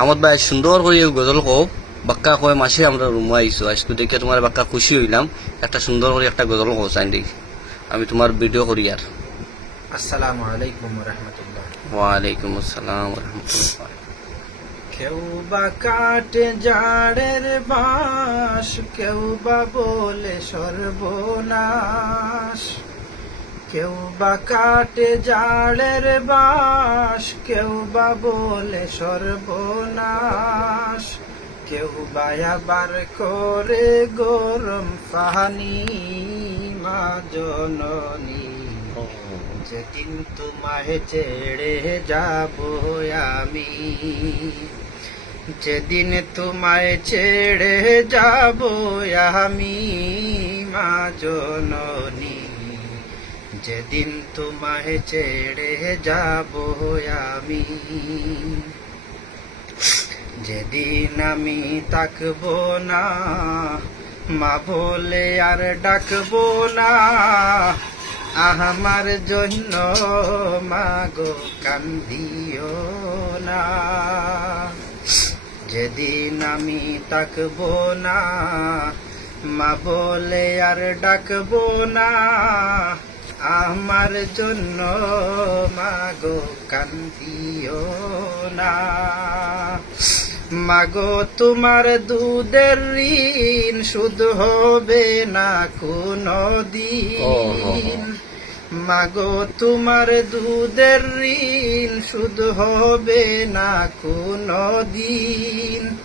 আমার ভাই সুন্দর করে গজল কও বাক্কা কয় মাসে আমরা রুমে আইসো আজকে দেখে তোমার বাক্কা খুশি হইলাম একটা সুন্দর করে একটা গজল কও চাই দেখি আমি তোমার ভিডিও করি আর আসসালামু আলাইকুম রহমতুল্লাহ। ওয়ালাইকুম আসসালাম রহমতুল্লাহ। কেউ বা কাটে জাড়ের বাঁশ, কেউ বা বলে সর্বনাশ। কেউ বা কাটে জাড়ের বাঁশ, কেউ বা বলে সর্বনাশ। কেউ বা আবার করে গরম পানি মা জননী। যেদিন তোমায় ছেড়ে যাব আমি, যেদিন তোমায় ছেড়ে যাব আমি মা জননী। যেদিন তোমায় ছেড়ে যাব আমি, যেদিন আমি তাকবো না মা বলে আর ডাকবো না। আমার জন্য মাগো কান্দিও না। যেদিন আমি তাকবো না মা বলে আর ডাকবো না। আমার জন্য মাগো কান্দিও না। মাগো তোমার দুধের ঋণ শুধু হবে না কোনো দিন। মাগো তোমার দুধের ঋণ শুধু হবে না কোনো দিন।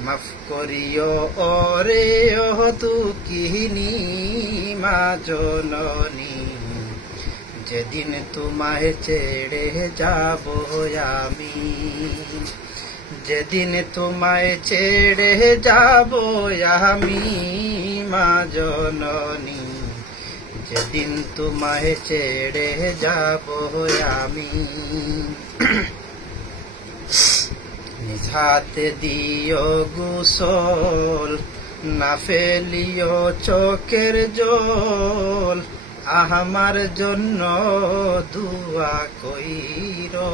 মাফ করিও ওরে ও দুঃখিনী মা জননী। যেদিন তোমায় ছেড়ে যাব আমি, যেদিন তোমায় ছেড়ে যাব আমি মা জননী। যেদিন তোমায় ছেড়ে যাব আমি, নিজ হাতে দিও গোসল না ফেলিও চোখের জল। আমার জন্য দুয়া কইরো।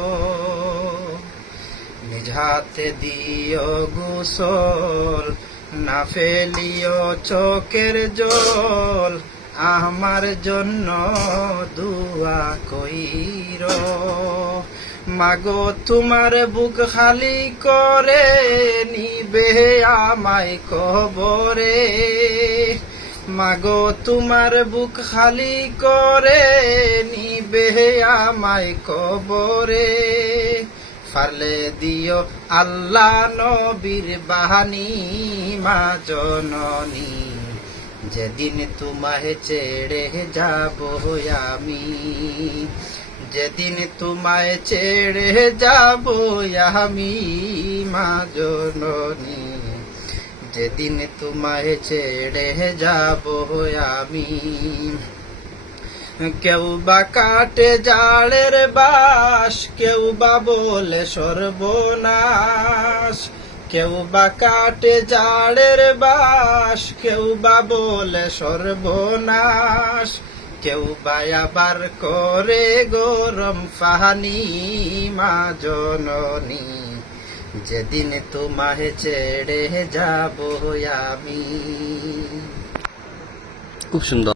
নিজ হাতে দিও গোসল না ফেলিও চোখের জল। আমার জন্য দুয়া কইরো। মাগো তোমার বুক খালি করে নিবে আমায় কবরে। মাগো তোমার বুক খালি করে নিবে আমায় কবরে। পারলে দিও আল্লাহ নবীর বাহানি মা জননী। যেদিন তোমায় ছেড়ে যাব আমি, যেদিন তোমায় ছেড়ে যাব আমি মা জননী। যেদিন তোমায় ছেড়ে যাব আমি, কেউ বা কাটে জাড়ের বাঁশ, কেউ বা বলে সর্বনাশ। কেউ বা কাটে জাড়ের বাঁশ, কেউ বা বলে সর্বনাশ। কেউ বা আবার করে গরম পানি মা জননী। যেদিন তোমায় ছেড়ে যাব আমি। খুব সুন্দর।